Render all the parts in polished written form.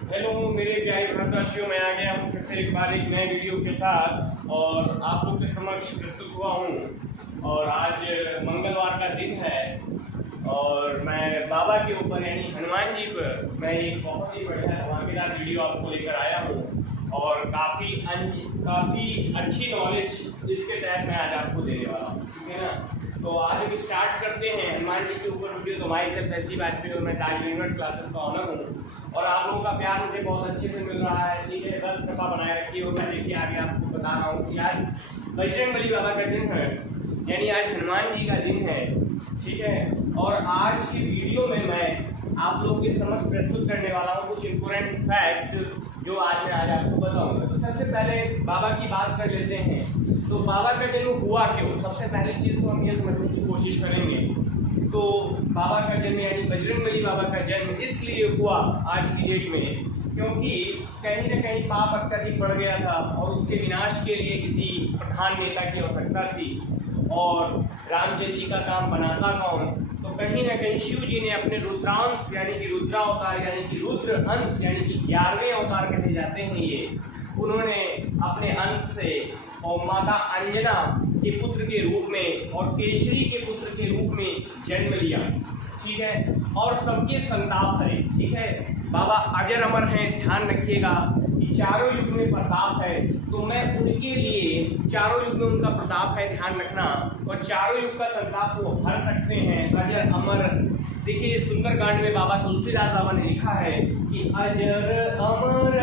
Hello मेरे प्यारे भारतवासियों, मैं आ गया हूँ फिर से एक बार एक नए वीडियो के साथ और आप लोग के समक्ष प्रस्तुत हुआ हूँ। और आज मंगलवार का दिन है और मैं बाबा के ऊपर यानी हनुमान जी पर मैं एक बहुत ही बढ़िया धमाकेदार वीडियो आपको लेकर आया हूँ और काफ़ी अच्छी नॉलेज इसके तहत मैं आज आपको देने वाला हूँ, ठीक है ना। तो आज हम स्टार्ट करते हैं हनुमान जी के ऊपर वीडियो। तो हमारी सब ऐसी वाजपेयी और मैं ताज यूनिवर्स क्लासेस का ऑनर हूँ और आप लोगों का प्यार मुझे बहुत अच्छे से मिल रहा है, ठीक है। बस कृपा बनाए रखिए और मैं देखिए आगे आपको बता रहा हूँ कि आज बजरंगबली बाबा का दिन है, यानी आज हनुमान जी का दिन है, ठीक है। और आज की वीडियो में मैं आप लोगों के समक्ष प्रस्तुत करने वाला हूँ कुछ इम्पोर्टेंट फैक्ट जो मैं आज आपको बताऊंगा। तो सबसे पहले बाबा की बात कर लेते हैं। तो बाबा का जन्म हुआ क्यों, सबसे पहली चीज़ तो हम ये समझने की कोशिश करेंगे। तो बाबा का जन्म यानी बजरंगबली बाबा का जन्म इसलिए हुआ आज की डेट में क्योंकि कहीं न कहीं पाप अत्यधिक बढ़ गया था और उसके विनाश के लिए किसी प्रधान नेता की आवश्यकता थी। और रामचंद्र जी का काम बनाता कौन, तो कहीं ना कहीं शिव जी ने अपने रुद्रांश यानी कि रुद्रावतार यानी कि रुद्र अंश यानी कि 11वें अवतार कहे जाते हैं ये, उन्होंने अपने अंश से और माता अंजना के पुत्र के रूप में और केसरी के पुत्र के रूप में जन्म लिया, ठीक है। और सबके संताप हरे, ठीक है। बाबा अजर अमर हैं, ध्यान रखिएगा कि चारों युग में प्रताप है, तो मैं उनके लिए चारों युग में उनका प्रताप है, ध्यान रखना। और चारों युग का संताप वो हर सकते हैं, अजर अमर। देखिए सुंदरकांड में बाबा तुलसीदास बाबा ने लिखा है कि अजर अमर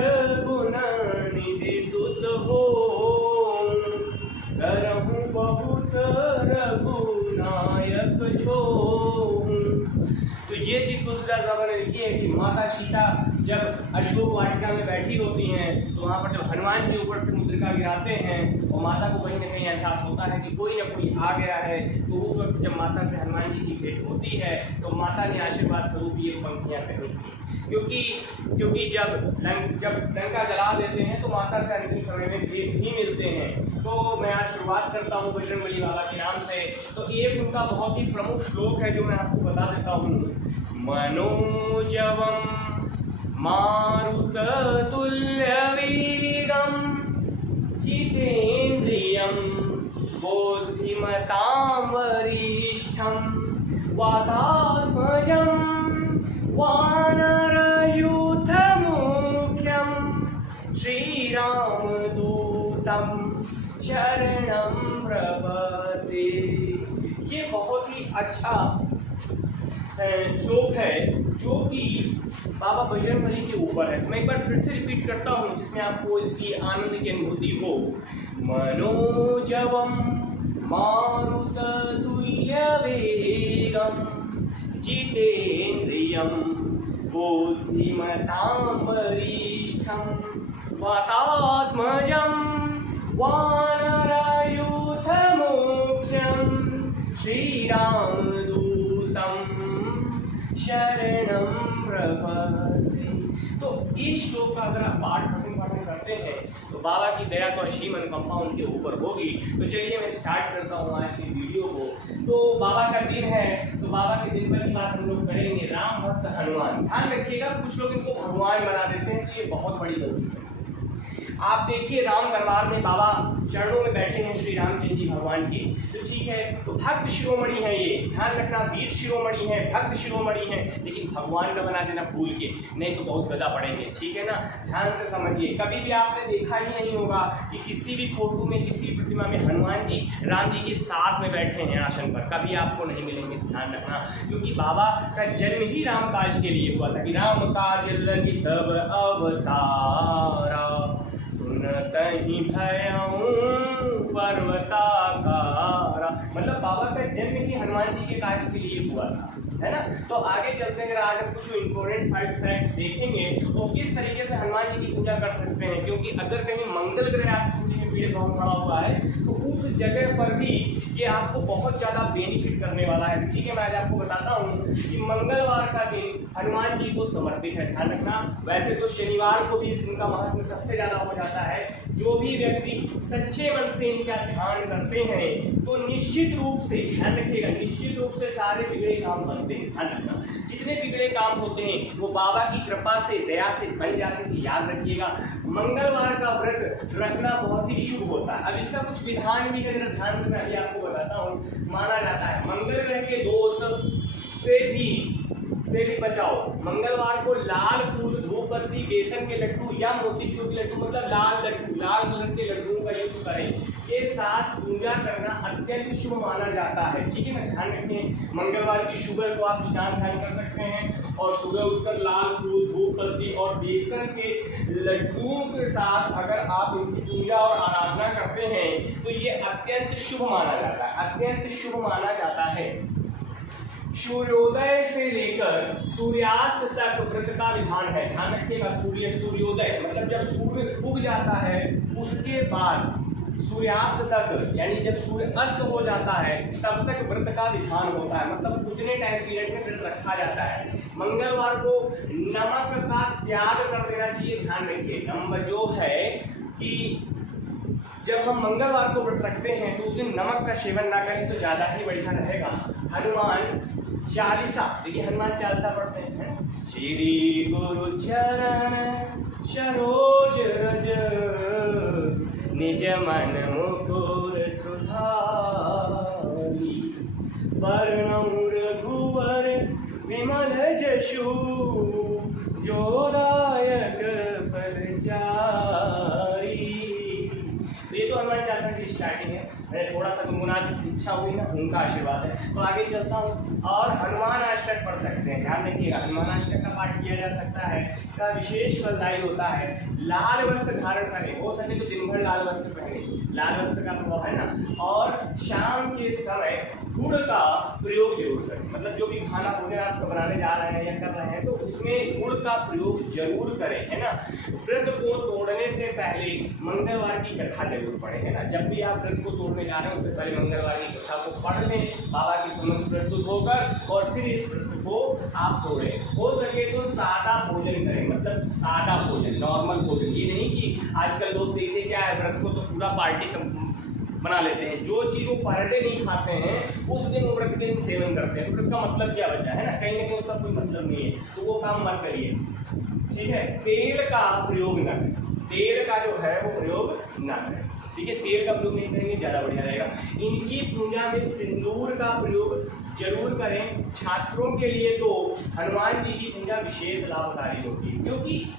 गुण निधि सुत हो करहु बहुत रघुनायक छो। तो ये चीज तुलसीदास बाबा ने लिखी है कि माता सीता जब अशोक वाटिका में बैठी होती हैं तो वहाँ पर जब हनुमान जी ऊपर से मुद्रिका गिराते हैं और माता को कहीं ना कहीं एहसास होता है कि कोई ना कोई आ गया है, तो उस वक्त जब माता से हनुमान जी की भेंट होती है तो माता ने आशीर्वाद स्वरूप ये पंक्तियाँ कही थी। क्योंकि जब लंका जला देते हैं तो माता से अंतिम समय में भेंट ही मिलते हैं। तो मैं आज शुरुआत करता हूँ बजरंगबली बाबा के नाम से। तो एक उनका बहुत ही प्रमुख श्लोक है जो मैं आपको बता देता हूँ। मनोजवम मारुततुल्यवेगं जितेन्द्रियं बुद्धिमतां वरिष्ठं वातात्मजं वानरयूथमुख्यं श्रीरामदूतं शरणं प्रपद्ये। ये बहुत ही अच्छा श्लोक है जो कि बाबा बजरंगबली के ऊपर है। मैं एक बार फिर से रिपीट करता हूँ जिसमें आपको इसकी आनंद की अनुभूति हो। मनोजवम मारुततुल्यवेगं जितेन्द्रियं बुद्धिमतां वरिष्ठं वातात्मजं वानरयूथमुख्यं श्रीरामदूतं शरणं प्रपद्ये। तो इस श्लोक का अगर आप पाठन करते हैं तो बाबा की दया तो असीम अनुकंपा उनके ऊपर होगी। तो चलिए मैं स्टार्ट करता हूँ आज की वीडियो को। तो बाबा का दिन है, तो बाबा के दिन पर की बात हम लोग करेंगे। राम भक्त हनुमान, ध्यान रखिएगा कुछ लोग इनको भगवान बना देते हैं, तो ये बहुत बड़ी गलती है। आप देखिए राम दरबार में बाबा चरणों में बैठे हैं श्री रामचंद्र जी भगवान के, तो ठीक है। तो भक्त शिरोमणि है, ये ध्यान रखना, वीर शिरोमणि है, भक्त शिरोमणि है, लेकिन भगवान न बना देना भूल के, नहीं तो बहुत गदा पड़ेंगे, ठीक है ना। ध्यान से समझिए। कभी भी आपने देखा ही नहीं होगा कि किसी भी फोटो में किसी प्रतिमा में हनुमान जी राम जी के साथ में बैठे हैं आसन पर, कभी आपको नहीं मिलेंगे, ध्यान रखना। क्योंकि बाबा का जन्म ही राम काज के लिए हुआ था कि राम काज लगी तब अवतारा सुनतहि भयउ पर्वताकारा। मतलब बाबा का जन्म ही हनुमान जी के काज के लिए हुआ था, है ना। तो आगे चलते हैं, आज हम कुछ इम्पोर्टेंट फैक्ट देखेंगे और किस तरीके से हनुमान जी की पूजा कर सकते हैं। क्योंकि अगर कहीं मंगल ग्रह आपकी पूजा में पीड़ित बहुत पड़ा हुआ है तो उस जगह पर भी ये आपको बहुत ज़्यादा बेनिफिट करने वाला है, ठीक है। मैं आज आपको बताता हूँ कि मंगलवार का दिन हनुमान जी को समर्पित है। ध्यान रखना, वैसे तो शनिवार को भी इस दिन का महत्व सबसे ज्यादा हो जाता है। जो भी व्यक्ति सच्चे मन से इनका ध्यान करते हैं तो निश्चित रूप से, ध्यान रखिएगा, निश्चित रूप से सारे बिगड़े काम बनते हैं। ध्यान रखना, जितने बिगड़े काम होते हैं वो बाबा की कृपा से, दया से बन जाते हैं। याद रखिएगा, मंगलवार का व्रत रखना बहुत ही शुभ होता है। अब इसका कुछ विधान भी है, जरा ध्यान से मैं अभी आपको बताता हूँ। माना जाता है मंगल ग्रह के दोष से भी बचाओ। मंगलवार को लाल फूल, धूप बत्ती, बेसन के लड्डू या मोतीचूर के लड्डू, मतलब लाल लड्डू, लाल कलर के लड्डुओं का यूज करें, के साथ पूजा करना अत्यंत शुभ माना जाता है। ठीक है ना, ध्यान रखें। मंगलवार की सुबह को आप स्नान ध्यान कर सकते हैं और सुबह उठकर लाल फूल, धूप बत्ती और बेसन के लड्डुओं के साथ अगर आप इनकी पूजा और आराधना करते हैं तो ये अत्यंत शुभ माना जाता है, अत्यंत शुभ माना जाता है। सूर्योदय से लेकर सूर्यास्त तक व्रत का विधान है। ध्यान रखिएगा, सूर्योदय मतलब जब सूर्य उग जाता है उसके बाद सूर्यास्त तक, यानी जब सूर्य अस्त हो जाता है तब तक व्रत का विधान होता है। मतलब उतने टाइम पीरियड में व्रत रखा जाता है। मंगलवार को नमक का त्याग कर देना चाहिए। ध्यान रखिए, नंबर जो है कि जब हम मंगलवार को व्रत रखते हैं तो उस दिन नमक का सेवन ना करें तो ज्यादा ही बढ़िया रहेगा। हनुमान चालीसा, देखिए हनुमान चालीसा पढ़ते हैं। श्री गुरु चरण सरोज रज, निज मन मुकुर सुधारी, बरनउँ रघुवर विमल जसु, जो दायक फल चारि। ये तो हनुमान चालीसा की स्टार्टिंग है। मैंने थोड़ा सा गुनगुनाने इच्छा हुई ना, उनका आशीर्वाद है। तो आगे चलता हूँ और हनुमान अष्टक पढ़ सकते हैं। ध्यान रखिएगा, हनुमान अष्टक का पाठ किया जा सकता है, का विशेष फलदायी होता है। लाल वस्त्र धारण करें, हो सके तो दिन भर लाल वस्त्र पहने, लाल वस्त्र का प्रभाव है ना। और शाम के समय गुड़ का प्रयोग जरूर करें, मतलब जो भी खाना भोजन आप बनाने जा रहे हैं या कर रहे हैं तो उसमें गुड़ का प्रयोग जरूर करें, है ना। व्रत को तोड़ने से पहले मंगलवार की कथा जरूर पढ़ें, है ना। जब भी आप व्रत को तोड़ने जा रहे हैं उससे पहले मंगलवार की कथा को पढ़ लें बाबा के समक्ष प्रस्तुत होकर, और फिर इस व्रत को आप तोड़ें। हो सके तो सादा भोजन करें, मतलब सादा भोजन, नॉर्मल भोजन। ये नहीं कि आजकल लोग देखिए क्या है, व्रत को तो पूरा पार्टी बना लेते हैं। जो चीज वो पर डे नहीं खाते हैं उस दिन वो व्रत के दिन सेवन करते हैं। व्रत का मतलब क्या बचा है ना, कहीं ना कहीं उसका कोई मतलब नहीं है, तो वो काम मत करिए। ठीक है, तेल का प्रयोग न करें, तेल का जो है वो प्रयोग न करें। ठीक है, तेल का प्रयोग नहीं करेंगे ज्यादा बढ़िया रहेगा। इनकी पूजा में सिंदूर का प्रयोग जरूर करें। छात्रों के लिए तो हनुमान जी की पूजा विशेष लाभकारी होती है, क्योंकि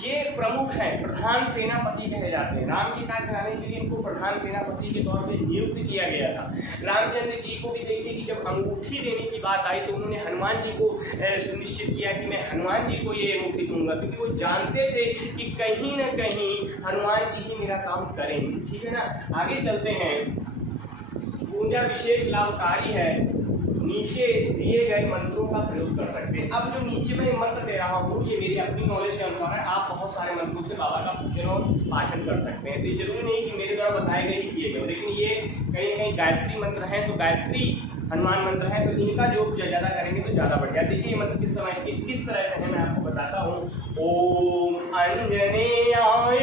ये प्रमुख हैं, प्रधान सेनापति कहे जाते हैं। राम के कार्य कराने के लिए इनको प्रधान सेनापति के तौर पे नियुक्त किया गया था। रामचंद्र जी को भी देखिए कि जब अंगूठी देने की बात आई तो उन्होंने हनुमान जी को सुनिश्चित किया कि मैं हनुमान जी को ये अंगूठी दूंगा, क्योंकि वो जानते थे कि कहीं ना कहीं हनुमान जी ही मेरा काम करेंगे। ठीक है ना, आगे चलते हैं। पूजा विशेष लाभकारी है, नीचे दिए गए मंत्रों का प्रयोग कर सकते हैं। अब जो नीचे मैं मंत्र दे रहा हूँ ये मेरी अपनी नॉलेज के अनुसार है, आप बहुत सारे मंत्रों से बाबा का पूजन और पाठन कर सकते हैं। तो ये जरूरी नहीं कि मेरे द्वारा बताए गए ही किए गए, लेकिन ये कहीं ना कहीं गायत्री मंत्र है, तो गायत्री हनुमान मंत्र है, तो इनका जो ज्यादा करेंगे तो ज्यादा बढ़िया। देखिए ये मंत्र किस समय किस तरह से है मैं आपको बताता हूँ। ओम अंजनेयाय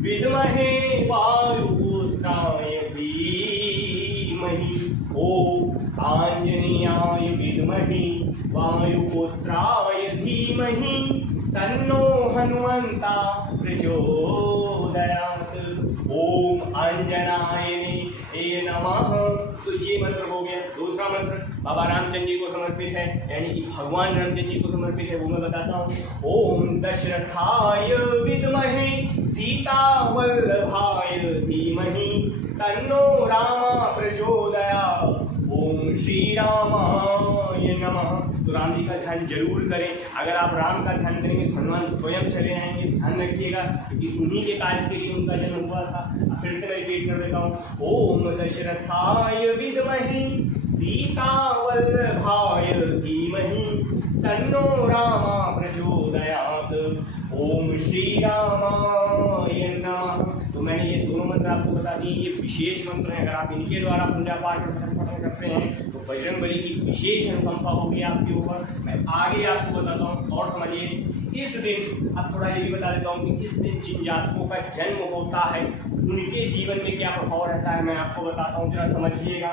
विद्महे वायुपुत्राय धीमहि, ओम आंजनेयाय विद्महे वायुपुत्राय धीमहि, तन्नो हनुमंता प्रचोदयात्। ओम अंजनाय नमः। तो ये मंत्र हो गया। दूसरा मंत्र बाबा रामचंद्र जी को समर्पित है, यानी कि भगवान रामचंद्र जी को समर्पित है, वो मैं बताता हूँ। ओम दशरथाय विद्महे सीतावल्लभाय धीमहि, तन्नो रामा प्रचोदयात्। ओम श्री रामाय नमः। तो राम जी का ध्यान जरूर करें। अगर आप राम का ध्यान करेंगे तो हनुमान स्वयं चले आएंगे, ध्यान रखिएगा, क्योंकि उन्हीं के कार्य के लिए उनका जन्म हुआ था। फिर से मैं रिपीट कर देता हूँ। ओम दशरथाय विद्महे सीतावल्लभाय धीमहि, तन्नो रामा प्रचोदयात्। ओम श्री रामाय नमः। तो मैंने ये दोनों मंत्र आपको बता दिए, ये विशेष मंत्र हैं। अगर आप इनके द्वारा पूजा पाठ प्रार्थना करते हैं तो बजरंगबली की विशेष अनुकंपा होगी आपके ऊपर। मैं आगे आपको बताता हूँ और समझिए। इस दिन अब थोड़ा ये भी बता देता हूँ कि इस दिन जिन जातकों का जन्म होता है उनके जीवन में क्या प्रभाव रहता है मैं आपको बताता हूँ, जरा समझिएगा।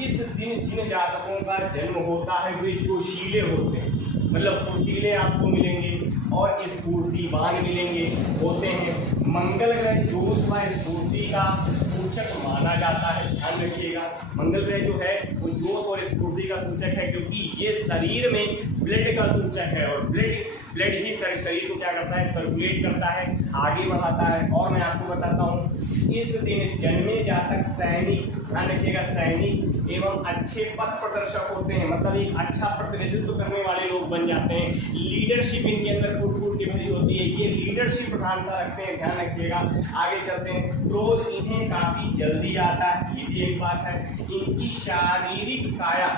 इस दिन जिन जातकों का जन्म होता है वे जोशीले होते हैं, मतलब फुर्तीले आपको मिलेंगे और स्फूर्तिवान मिलेंगे होते हैं। मंगल ग्रह जोश व स्फूर्ति का सूचक माना जाता है, ध्यान रखिएगा। मंगल ग्रह जो है वो जोश और स्फूर्ति का सूचक है, क्योंकि ये शरीर में ब्लड का सूचक है और ब्लड ही शरीर को क्या करता है, सर्कुलेट करता है, आगे बढ़ाता है। और मैं आपको बताता हूँ इस दिन जन्मे जातक सैनिक, ध्यान रखिएगा, सैनिक एवं अच्छे पथ प्रदर्शक होते हैं, मतलब एक अच्छा प्रतिनिधित्व करने वाले लोग बन जाते हैं। लीडरशिप इनके अंदर फूट की भरी होती है, ये लीडरशिप प्रधानता रखते हैं, ध्यान रखिएगा। आगे चलते हैं। क्रोध इन्हें काफी जल्दी आता है, ये भी एक बात है। इनकी शारीरिक काया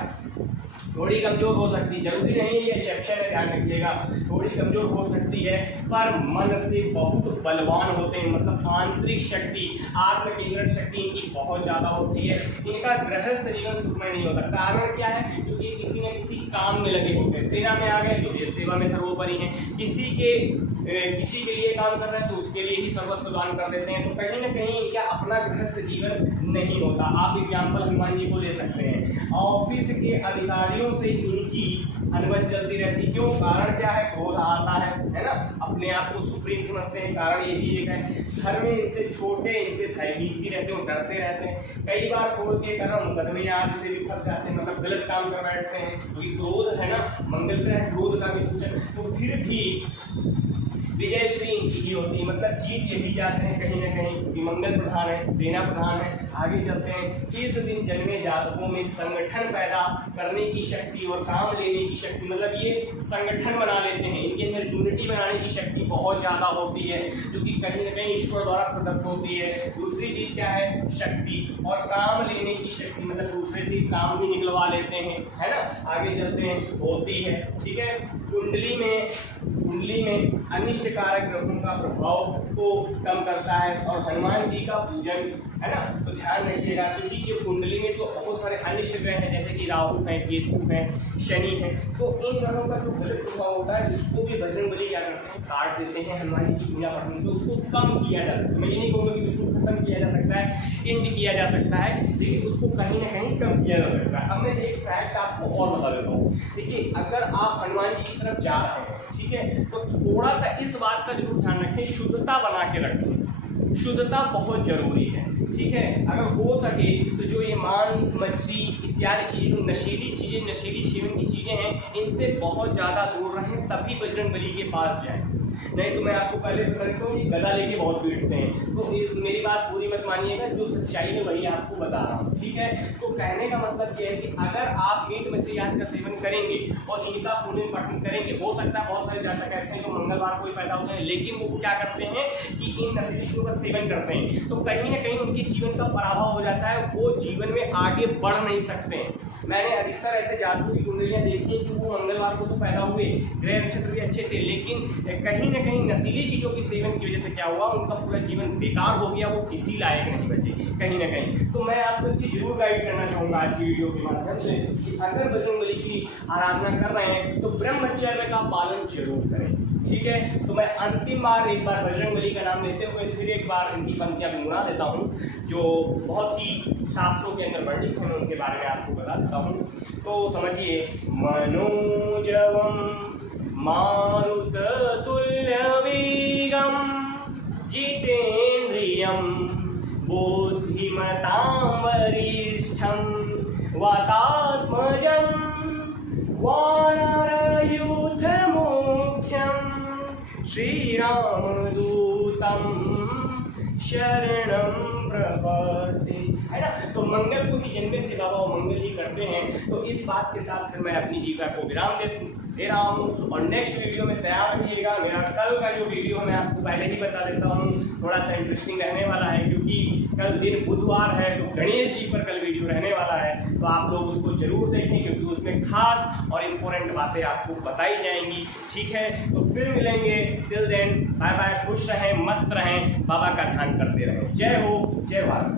थोड़ी कमजोर हो सकती है, जरूरी नहीं है ये एक्सेप्शन है, ध्यान रखिएगा, थोड़ी कमजोर हो सकती है, पर मन से बहुत बलवान होते हैं, मतलब आंतरिक शक्ति, आत्म केंद्रित शक्ति इनकी बहुत ज्यादा होती है। इनका गृहस्थ जीवन सुखमय नहीं होता। कारण क्या है, क्योंकि किसी न किसी काम में लगे होते हैं। सेना में आ गए तो ये सेवा में सर्वोपरि हैं, किसी के लिए काम कर रहे हैं तो उसके लिए ही सर्वस्व दान कर देते हैं। तो कहीं ना कहीं इनका अपना गृहस्थ जीवन नहीं होता। आप एग्जाम्पल हनुमान जी को ले सकते हैं। ऑफिस के अधिकारियों से इनकी अनबन चलती रहती, क्यों? कारण क्या है, क्रोध आता है ना, अपने आप को सुप्रीम समझते हैं, कारण ये भी एक है। घर में इनसे छोटे, इनसे भयभीत भी रहते हैं, डरते रहते हैं। कई बार क्रोध के कारण मुकदमे आदि से भी फंस जाते हैं, मतलब गलत काम कर बैठते हैं, क्योंकि क्रोध है ना, मंगल ग्रह क्रोध का भी सूचक। तो फिर भी विजय श्री इनकी ही होती है, मतलब जीत यही जाते हैं कहीं ना कहीं, क्योंकि मंगल प्रधान है, सेना प्रधान है। आगे चलते हैं। इस दिन जन्मे जातकों में संगठन पैदा करने की शक्ति और काम लेने की शक्ति, मतलब ये संगठन बना लेते हैं, इनके अंदर यूनिटी बनाने की शक्ति बहुत ज्यादा होती है, जो कि कहीं ना कहीं ईश्वर द्वारा प्रदत्त होती है। दूसरी चीज क्या है, शक्ति और काम लेने की शक्ति, मतलब दूसरे से काम भी निकलवा लेते हैं, है ना। आगे चलते हैं, होती है, ठीक है। कुंडली में अनिष्ट कारक ग्रहों का प्रभाव को कम करता है और हनुमान जी का पूजन, है ना। तो ध्यान रखिएगा, क्योंकि जो कुंडली में जो बहुत सारे अनिष्ट ग्रह हैं, जैसे कि राहु है, केतु है, शनि है, तो इन ग्रहों का जो गलत प्रभाव होता है उसको भी बजरंगबली क्या करते हैं, काट देते हैं। हनुमान जी की पूजा पढ़ने तो उसको कम किया जा सकता है। मैं ये नहीं कहूँगा कि बिल्कुल खत्म किया जा सकता है, इंड किया जा सकता है, लेकिन उसको कहीं ना कहीं कम किया जा सकता है। अब मैं एक फैक्ट आपको और बता देता हूँ। देखिए, अगर आप हनुमान जी की तरफ जा रहे हैं, ठीक है, तो थोड़ा सा इस बात का जरूर ध्यान रखें, शुद्धता बना के रखें, शुद्धता बहुत जरूरी है, ठीक है। अगर हो सके तो जो ये मांस, मछली इत्यादि चीजें, जो नशीली सेवन की चीजें हैं, इनसे बहुत ज्यादा दूर रहें, तभी बजरंगबली के पास जाएं। नहीं तो मैं आपको पहले बता देता हूँ, ये गदा लेके बहुत पीटते हैं, तो मेरी बात पूरी मत मानिएगा, जो सच्चाई है वही आपको बता रहा हूँ, ठीक है। तो कहने का मतलब ये है कि अगर आप मीट मछली आदि का सेवन करेंगे और गीता पुण्य पठन करेंगे, हो सकता है बहुत सारे जातक ऐसे हैं जो मंगलवार को ही पैदा होते हैं, लेकिन वो क्या करते हैं कि इन नशीली चीजों का सेवन करते हैं, तो कहीं ना कहीं उनके जीवन का पराभव हो जाता है, वो जीवन में आगे बढ़ नहीं सकते हैं। मैंने अधिकतर ऐसे जातकों की कुंडलियां देखी हैं कि वो मंगलवार को तो पैदा हुए, ग्रह नक्षत्र भी अच्छे थे, लेकिन कहीं ना कहीं नशीली चीजों की सेवन की वजह से क्या हुआ, उनका पूरा जीवन बेकार हो गया, वो किसी लायक नहीं बचे कहीं ना कहीं। तो मैं आपको एक चीज जरूर गाइड करना चाहूंगा आज की वीडियो के माध्यम से कि अगर बजरंगबली की आराधना कर रहे हैं तो ब्रह्मचर्य का पालन जरूर करें, ठीक है। तो मैं अंतिम बार एक बार बजरंगबली का नाम लेते हुए फिर एक बार इनकी पंक्तियां गुनगुना देता हूँ, जो बहुत ही शास्त्रों के अंदर वर्णित हैं, उनके बारे में आपको बता देता हूँ। तो समझिए, मनोजवम मारुत तुल्य वेगम जितेन्द्रियम बुद्धिमतां वरिष्ठं वातात्मजं वानरयूथ मुख्यं श्रीरामदूतं शरणं प्रपद्ये, है ना। तो मंगल को ही जन्मे थे बाबा, वो मंगल ही करते हैं। तो इस बात के साथ फिर मैं अपनी जीविका को विराम दे रहा हूँ और नेक्स्ट वीडियो में तैयार रहिएगा। मेरा कल का जो वीडियो है मैं आपको पहले ही बता देता हूँ, थोड़ा सा इंटरेस्टिंग रहने वाला है, क्योंकि कल दिन बुधवार है, तो गणेश जी पर कल वीडियो रहने वाला है, तो आप लोग उसको जरूर देखें, क्योंकि उसमें खास और इम्पोर्टेंट बातें आपको बताई जाएंगी, ठीक है। तो फिर मिलेंगे, टिल देन बाय बाय, खुश रहें, मस्त रहें, बाबा का ध्यान करते रहें। जय हो, जय भारत।